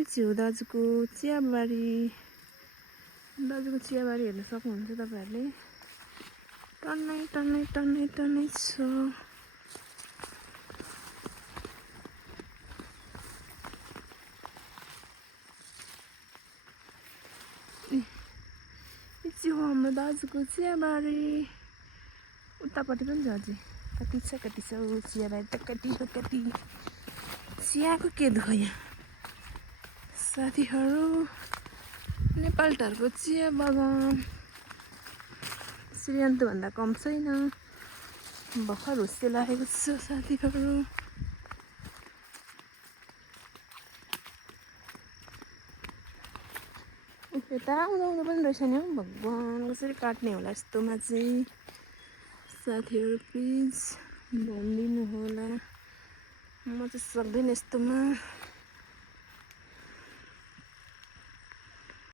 यो चाहिँ हो दाजुको चियाबारी। दाजुको चियाबारी हेर्न सक्नुहुन्छ तपाईँहरूले। टन्नै टन्नै टन्नै टन्नै छ। यो चाहिँ हो हाम्रो दाजुको चियाबारी। उतापट्टि पनि छ अझै। कति छ चियाबारी त कति चियाको के दुःख यहाँ साथीहरू। नेपालटारको चिया बगान श्रीयन्तभन्दा कम छैन। भर्खर हुस्से लागेको छ साथीहरू। यता आउँदा पनि रहेछ नि हौ भगवान्, कसरी काट्ने होला यस्तोमा चाहिँ। साथीहरू प्लिज भनिदिनु होला, म चाहिँ सक्दैन यस्तोमा।